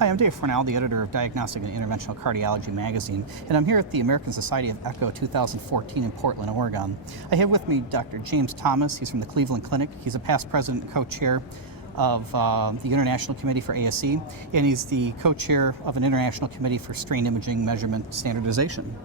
Hi, I'm Dave Fornell, the editor of Diagnostic and Interventional Cardiology magazine, and I'm here at the American Society of Echo 2014 in Portland, Oregon. I have with me Dr. James Thomas. He's from the Cleveland Clinic. He's a past president and co-chair of the International Committee for ASE, and he's the co-chair of an International Committee for Strain Imaging Measurement Standardization.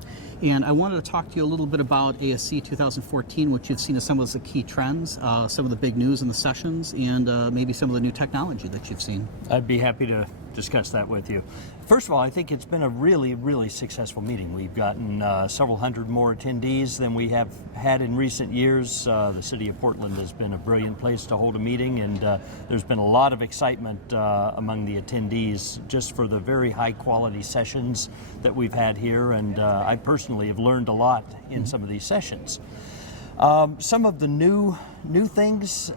And I wanted to talk to you a little bit about ASE 2014, which you've seen as some of the key trends, some of the big news in the sessions, and maybe some of the new technology that you've seen. I'd be happy to discuss that with you. First of all, I think it's been a really successful meeting. We've gotten several hundred more attendees than we have had in recent years. The city of Portland has been a brilliant place to hold a meeting, and there's been a lot of excitement among the attendees just for the very high quality sessions that we've had here, and I personally have learned a lot in some of these sessions. Some of the new things,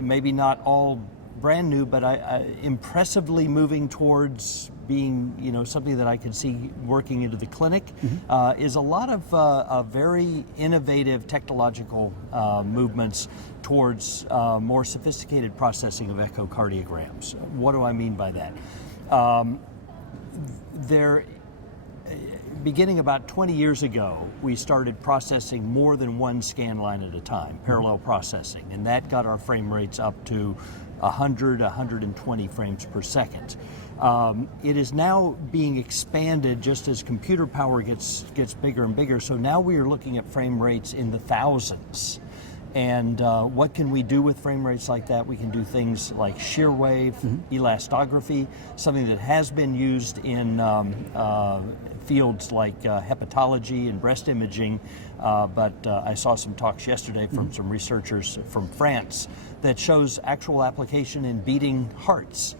maybe not all brand new, but I impressively moving towards being, something that I can see working into the clinic, is a lot of very innovative technological movements towards more sophisticated processing of echocardiograms. What do I mean by that? Beginning about 20 years ago, we started processing more than one scan line at a time, parallel processing, and that got our frame rates up to 100, 120 frames per second. It is now being expanded just as computer power gets bigger and bigger, so now we are looking at frame rates in the thousands. And what can we do with frame rates like that? We can do things like shear wave, elastography, something that has been used in fields like hepatology and breast imaging, but I saw some talks yesterday from some researchers from France that shows actual application in beating hearts,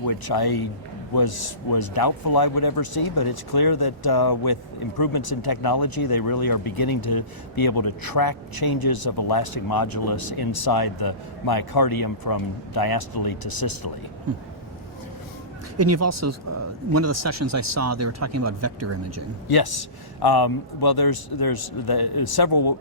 which I was doubtful I would ever see, but it's clear that with improvements in technology, they really are beginning to be able to track changes of elastic modulus inside the myocardium from diastole to systole. And you've also, one of the sessions I saw, they were talking about vector imaging. Yes. Well, there's several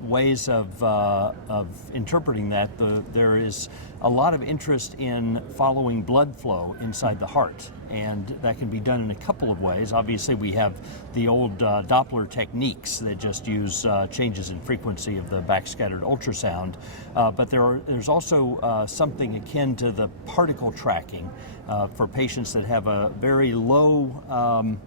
ways of interpreting that. There is a lot of interest in following blood flow inside the heart, and that can be done in a couple of ways. Obviously, we have the old Doppler techniques that just use changes in frequency of the backscattered ultrasound, but there's also something akin to the particle tracking for patients that have a very low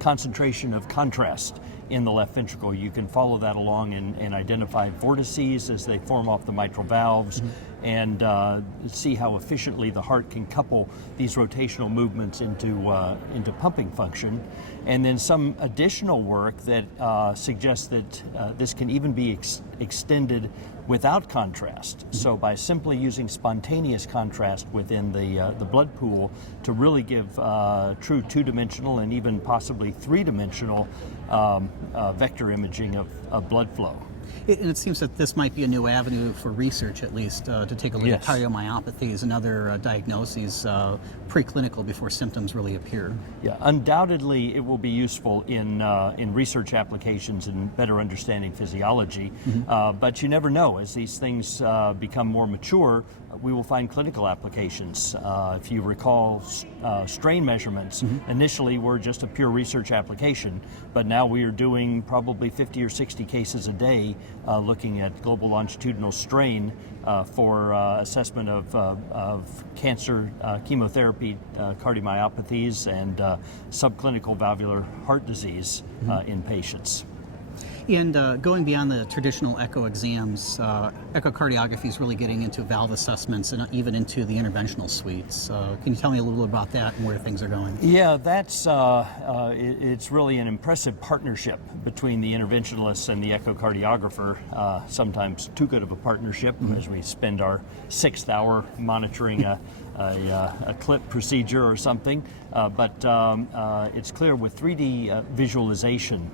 concentration of contrast in the left ventricle. You can follow that along and identify vortices as they form off the mitral valves, and see how efficiently the heart can couple these rotational movements into pumping function. And then some additional work that suggests that this can even be extended without contrast. So by simply using spontaneous contrast within the blood pool to really give true two-dimensional and even possibly three-dimensional vector imaging of blood flow. And it seems that this might be a new avenue for research, at least, to take a look at cardiomyopathies and other diagnoses preclinical before symptoms really appear. Yeah, undoubtedly it will be useful in research applications and better understanding physiology, but you never know. As these things become more mature, we will find clinical applications. If you recall, strain measurements initially were just a pure research application, but now we are doing probably 50 or 60 cases a day looking at global longitudinal strain for assessment of cancer, chemotherapy, cardiomyopathies, and subclinical valvular heart disease in patients. And going beyond the traditional echo exams, echocardiography is really getting into valve assessments and even into the interventional suites. Can you tell me a little bit about that and where things are going? Yeah, that's it's really an impressive partnership between the interventionalists and the echocardiographer. Sometimes too good of a partnership as we spend our 6th hour monitoring a clip procedure or something. But it's clear with 3D visualization,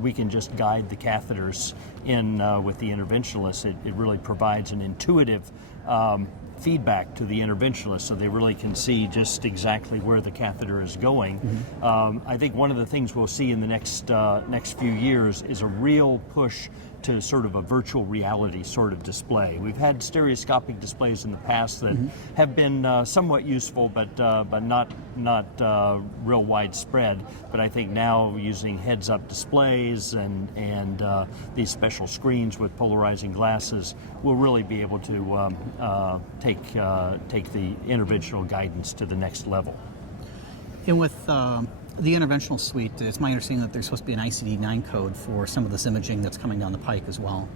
we can just guide the catheters in with the interventionalists. It really provides an intuitive feedback to the interventionalists, so they really can see just exactly where the catheter is going. I think one of the things we'll see in the next few years is a real push to sort of a virtual reality sort of display. We've had stereoscopic displays in the past that have been somewhat useful, but not real widespread. But I think now using heads-up displays and these special screens with polarizing glasses will really be able to take the interventional guidance to the next level. And with the interventional suite, it's my understanding that there's supposed to be an ICD-9 code for some of this imaging that's coming down the pike as well.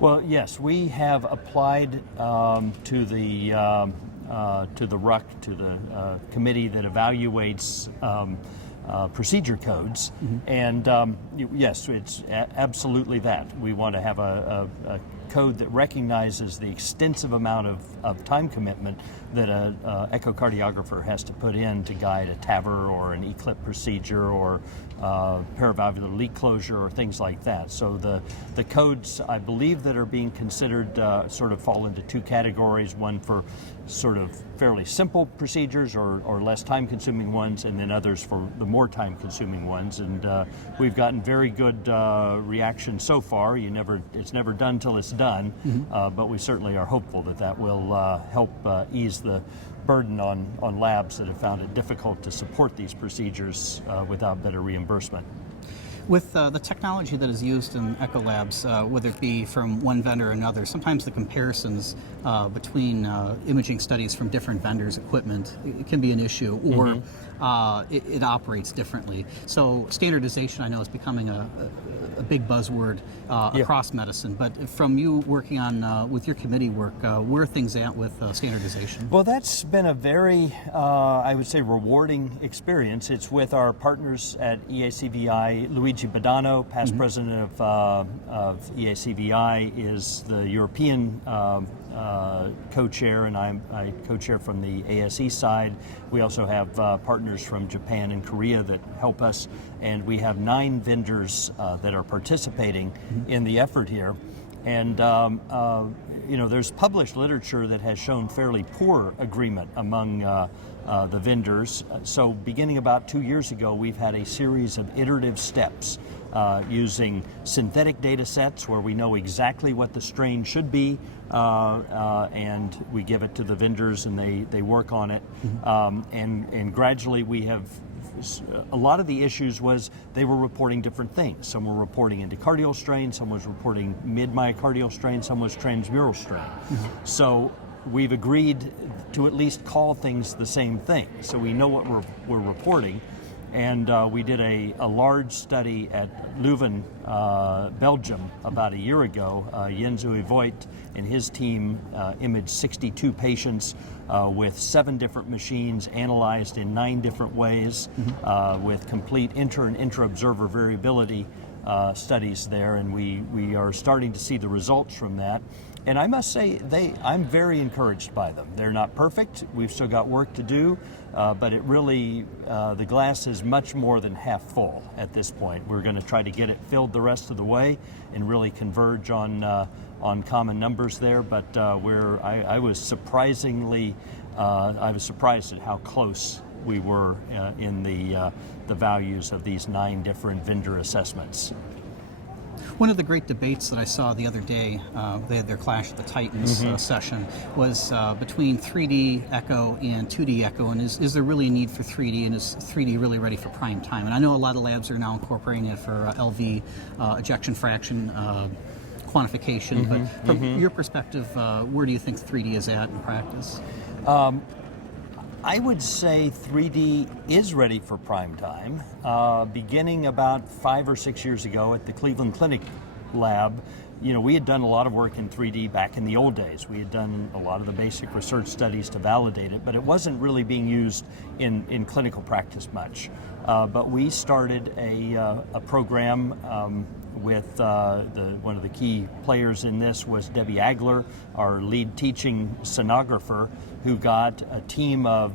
Well, yes, we have applied to the RUC, to the committee that evaluates procedure codes, and yes, it's absolutely that. We want to have a code that recognizes the extensive amount of time commitment that an echocardiographer has to put in to guide a TAVR or an ECLIP procedure or paravalvular leak closure or things like that. So the codes, I believe, that are being considered sort of fall into two categories, one for sort of fairly simple procedures or less time-consuming ones, and then others for the more time-consuming ones. And we've gotten very good reaction so far. It's never done till it's done, but we certainly are hopeful that will help ease the burden on labs that have found it difficult to support these procedures without better reimbursement. With the technology that is used in echo labs, whether it be from one vendor or another, sometimes the comparisons between imaging studies from different vendors' equipment, it can be an issue, or it operates differently. So standardization, I know, is becoming a big buzzword across medicine. But from you working on with your committee work, where are things at with standardization? Well, that's been a very, I would say, rewarding experience. It's with our partners at EACVI. Luigi Badano, past president of EACVI, is the European co-chair, and I co-chair from the ASE side. We also have partners from Japan and Korea that help us, and we have 9 vendors that are participating in the effort here. And there's published literature that has shown fairly poor agreement among the vendors. So beginning about 2 years ago, we've had a series of iterative steps using synthetic data sets where we know exactly what the strain should be, and we give it to the vendors and they work on it. And gradually we have, a lot of the issues was they were reporting different things. Some were reporting endocardial strain, some was reporting mid-myocardial strain, some was transmural strain. So we've agreed to at least call things the same thing, so we know what we're reporting. And we did a large study at Leuven, Belgium, about a year ago. Jens Uwe Voigt and his team imaged 62 patients with 7 different machines, analyzed in 9 different ways, with complete inter and intra-observer variability studies there, and we are starting to see the results from that. And I must say, I'm very encouraged by them. They're not perfect. We've still got work to do, but it really, the glass is much more than half full at this point. We're going to try to get it filled the rest of the way and really converge on common numbers there. But I was surprised at how close we were in the values of these 9 different vendor assessments. One of the great debates that I saw the other day, they had their Clash of the Titans session, was between 3D echo and 2D echo, and is there really a need for 3D, and is 3D really ready for prime time? And I know a lot of labs are now incorporating it for LV ejection fraction quantification, but from your perspective, where do you think 3D is at in practice? I would say 3D is ready for prime time. Beginning about 5 or 6 years ago at the Cleveland Clinic lab, we had done a lot of work in 3D back in the old days. We had done a lot of the basic research studies to validate it, but it wasn't really being used in clinical practice much. But we started a program with one of the key players in this was Debbie Agler, our lead teaching sonographer, who got a team of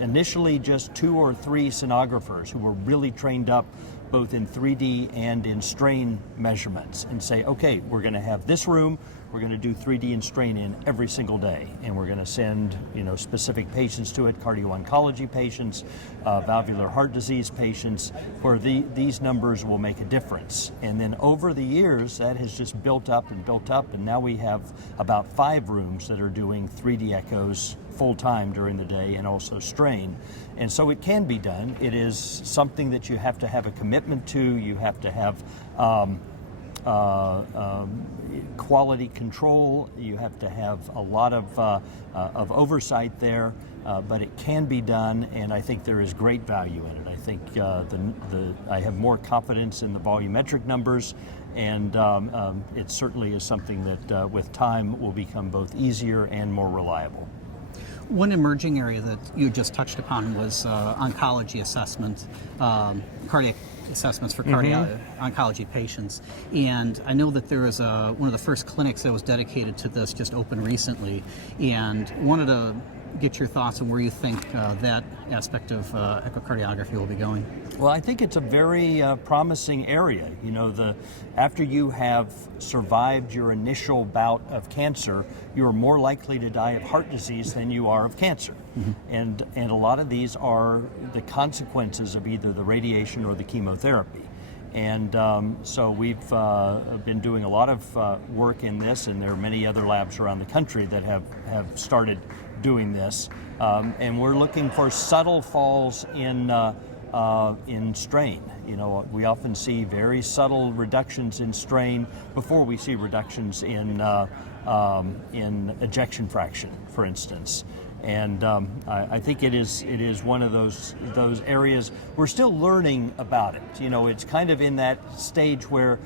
initially just 2 or 3 sonographers who were really trained up both in 3D and in strain measurements, and say, okay, we're going to have this room, We're going to do 3D and strain in every single day, and we're going to send specific patients to it, cardio-oncology patients, valvular heart disease patients, where these numbers will make a difference. And then over the years, that has just built up, and now we have about 5 rooms that are doing 3D echoes full-time during the day and also strain. And so it can be done. It is something that you have to have a commitment to. You have to have quality control. You have to have a lot of oversight there, but it can be done, and I think there is great value in it. I think I have more confidence in the volumetric numbers, and it certainly is something that with time will become both easier and more reliable. One emerging area that you just touched upon was oncology assessment, cardiac assessments for oncology patients. And I know that there was one of the first clinics that was dedicated to this just opened recently, and wanted to get your thoughts on where you think that aspect of echocardiography will be going. Well, I think it's a very promising area. After you have survived your initial bout of cancer, you are more likely to die of heart disease than you are of cancer. And a lot of these are the consequences of either the radiation or the chemotherapy. And so we've been doing a lot of work in this, and there are many other labs around the country that have started doing this. And we're looking for subtle falls in strain. We often see very subtle reductions in strain before we see reductions in ejection fraction, for instance. And I think it is one of those areas we're still learning about it. It's kind of in that stage where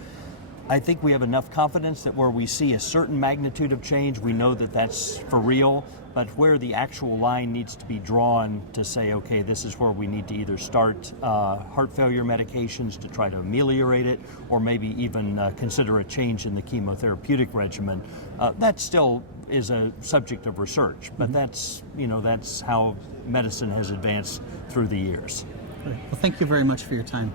I think we have enough confidence that where we see a certain magnitude of change, we know that that's for real. But where the actual line needs to be drawn to say, okay, this is where we need to either start heart failure medications to try to ameliorate it, or maybe even consider a change in the chemotherapeutic regimen, that still is a subject of research. But that's how medicine has advanced through the years. Well, thank you very much for your time.